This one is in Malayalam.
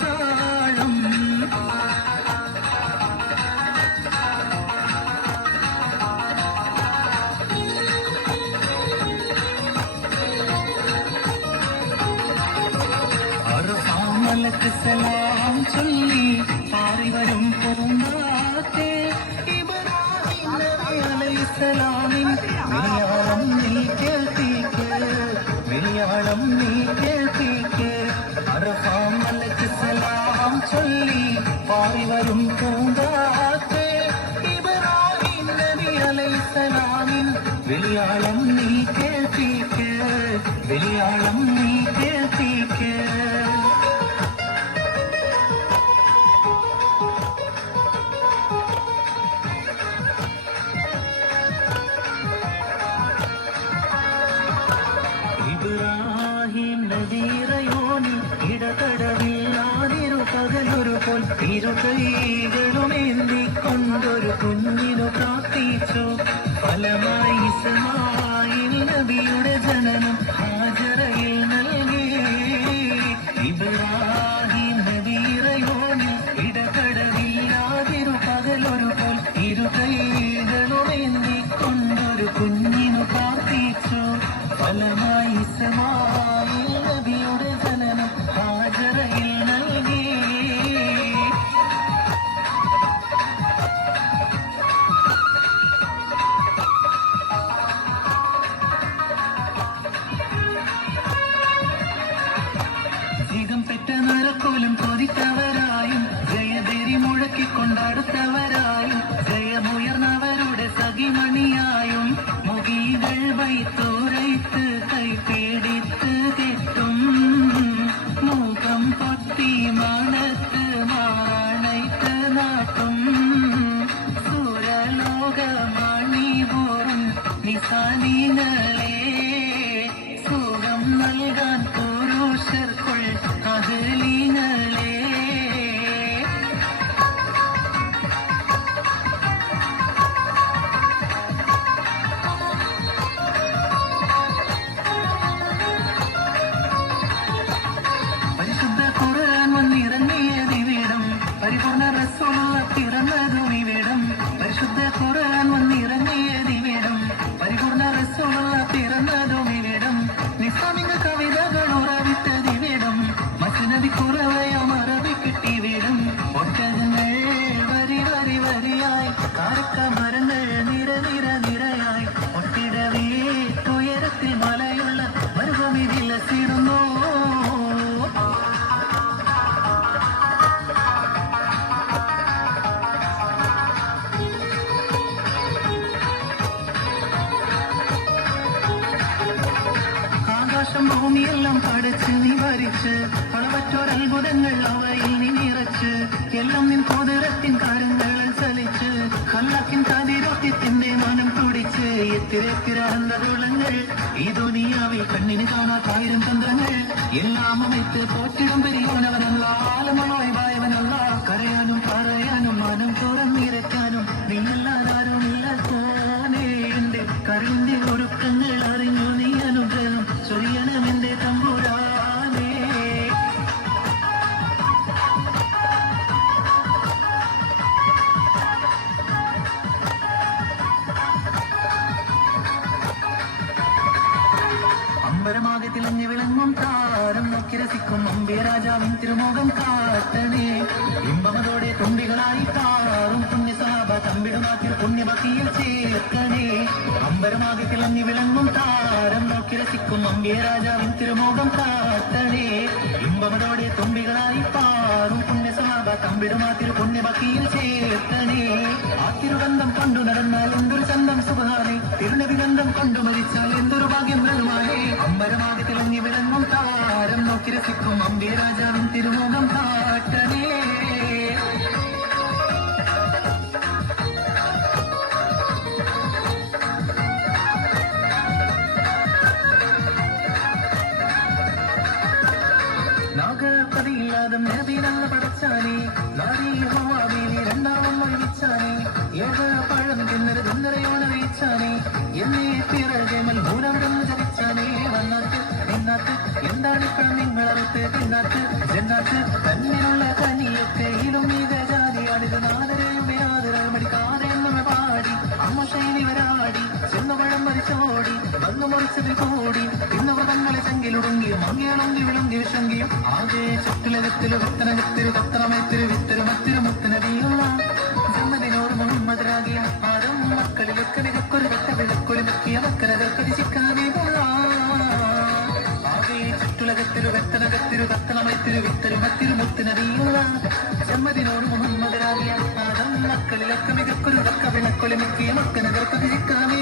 താളം മലക്ക് സലാം ചൊല്ലി പാറി വരും പൂങ്കാറ്റേ ഇബ്രാഹിം നബി അലൈഹിസ്സലാമിൻ വിളിയാളം നീ കേൾപ്പിക്ക് വിളിയാളം നീ കേൾപ്പിക്ക് അറഫാ മലക്ക് സലാം ചൊല്ലി പാറി വരും പൂങ്കാറ്റേ ഇബ്രാഹിം നബി അലൈഹിസ്സലാമിൻ വിളിയാളം നീ കേൾപ്പിക്ക് വിളിയാളം നീ കേൾപ്പിക്ക് ഇബ്രാഹിം നബിറയോനിൽ ഇടതടവില്ലാതിരു പകലൊരു പോൽ ഇരു കൈകളുമേന്തിക്കൊണ്ടൊരു കുഞ്ഞിനു പ്രാർത്ഥിച്ചു ഫലമായി ഇസ്മായിൽ നബിയുടെ ജനനം ഹാജറയിൽ നൽകി ഇബ്രാഹിം നബിറയോനിൽ ഇടതടവില്ലാതിരു പകലൊരു പോൽ ഇരു കൈകളുമേന്തിക്കൊണ്ടൊരു കുഞ്ഞിനു പ്രാർത്ഥിച്ചു ഫലമായി ഇസ്മായിൽ നബിയുടെ ജനനം ഹാജറയിൽ നൽകി ജീകം പെറ്റ നരക്കോലും കൊതിച്ചവരായും ജയദേരി മുഴക്കിക്കൊണ്ടടുത്തവരായും ജയമുയർന്നവരുടെ സഖിമണിയായും മുഖികൾ വൈത്തോരൈത്ത് കൈപീടിത്ത് കെട്ടും മൂക്കം പൊത്തി മാനത്ത് മാണൈത്ത് നാട്ടും സുരലോകമണി പോറും നിസാനികളെ സുഖം നൽകാൻ പുരുഷർക്കുൾ അഹലികളെ പരിപൂർണ റസൂലുള്ള പിറന്നതും ഇവിടം പരിശുദ്ധ ഖുർആൻ വന്നിറങ്ങിയതിവിടം പരിപൂർണ റസൂലുള്ള പിറന്നതും ഇവിടം നിസ്ലാമിക കവിതകൾ ഉറവിട്ടതിവിടം മസ്നദി കുറവയും അറബി കിട്ടിവിടം ഒട്ടകങ്ങൾ വരി വരി വരിയായി കാരക്ക മരങ്ങൾ നിര നിര നിരയായി ഒട്ടിടവേ ഉയരത്തിൽ മലയുള്ള മരുഭൂമി വിലസിടുന്നു ഭൂമിയെല്ലാം പഠിച്ച് നീ ഭരിച്ച് പളവറ്റോരത്ഭുതങ്ങൾ അവയിൽ നീ നിറച്ച് എല്ലാം നിൻ കോതരത്തിൻ കാര്യങ്ങൾ ചലിച്ച് കല്ലാക്കിൻ കാതിരോത്യത്തിന്റെ മനം തുടിച്ച് എത്തിരെത്തിര അന്തകുളങ്ങൾ ഈ ദുനിയാവിൽ കണ്ണിന് കാണാത്തായിരം തന്ത്രങ്ങൾ എല്ലാം അമയ്ത്ത് പോറ്റിടും പെരിയോനവനല്ല ആലമളായി വായവനല്ല കരയാനും പറയാനും മനം തുറന്നിരക്കാനും നീയല്ലാതാരുമില്ല തോനെ എന്റെ കരുവിന്റെ ഒരുക്കങ്ങൾ അറിഞ്ഞു നീ അനുഗ്രഹം ചൊരിയണമെന്റെ തമ്പുരാനേ അമ്പരമാകെ തിളങ്ങി വിളങ്ങും താരം നോക്കി രസിക്കും അമ്പേ രാജാവിൻ തിരുമുഖം കാട്ടണേ ഇമ്പമതോടെ തുമ്പികളായി താറും പുണ്യസഹാബ തമ്പിടുമാക്കിൽ പുണ്യഭക്തിയിൽ ചേർക്കണേ അമ്പരമാകെ തിളങ്ങി വിളങ്ങും താരം നോക്കി രസിക്കും അമ്പേ രാജാവിൻ തിരുമുഖം കാട്ടണേ ഇമ്പമതോടെ തുമ്പികളായി പാറും പുണ്യസഹാബ തമ്പിടുമാക്കിൽ പുണ്യഭക്തിയിൽ ചേർക്കണേ ആ തിരുഗന്ധം കൊണ്ടു നടന്നാൽ എന്തൊരു ചന്തം സുഖാനെ തിരുനബിഗന്ധം കൊണ്ടു മരിച്ചാൽ എന്തൊരു ഭാഗ്യം നൽകുമാനേ അമ്പരമാകെ തിളങ്ങി വിളങ്ങും താരം നോക്കി രസിക്കും അമ്പേ രാജാവിൻ തിരുമുഖം കാട്ടണേ നാഗപതിയില്ലാതെ നബി നല്ല പടച്ചാനെ നാരീ ഹവാബീവി രണ്ടാമം ഒരുമിച്ചാനെ ഏക പഴം തിന്നരയോണ വീച്ചാനെ എന്നേ പിറകെ മൽമൂലമെന്ന് ചതിച്ചാനെ വന്നാത്ത് എന്നാത്ത് എന്താണിപ്പോൾ നിങ്ങളറുത്ത് തിന്നാത്ത് ചെന്നാത്ത് തന്നിലുള്ള കനിയൊക്കെ ഇലുമീത ജാതിയാണിത് നാദരയുടെ ആദരം മടിക്കാതെ നമ്മൾ പാടി അമ്മ ശൈലി വരാടി ചെന്നപഴം മരിച്ചോടി വന്നു മുറിച്ചതിൽ കൂടി ഇന്നവൃതങ്ങളെ ചങ്കിലുടുങ്ങി മങ്ങിയുളങ്കി വിളങ്കി വിശങ്കിയും ആകെ ചുറ്റിലകത്തില് വിത്തനകത്തിരു കത്തറമയത്തിരു വിത്തരു മത്തിരു മുത്തനടിയുള്ള ജന്മദിനോട് മുഹമ്മദരാകിയ ആദം മക്കളിലൊക്കെ മികക്കൊരു കട്ട വിളക്കൊരു മുക്കിയ മക്കരകൾക്കതി ചിക്കാനേ ആകെ ചുറ്റുലകത്തിരു വെത്തനകത്തിരു കത്തറമയത്തിരു വിത്തരു മത്തിരു മുത്തനടിയുള്ള ജന്മദിനോട് മുഹമ്മദരാകിയ ആദം മക്കളിലൊക്കെ മികക്കൊരു കട്ട വിളക്കൊരു മുക്കിയ മക്കരകൾക്കതി ചിക്കാനേ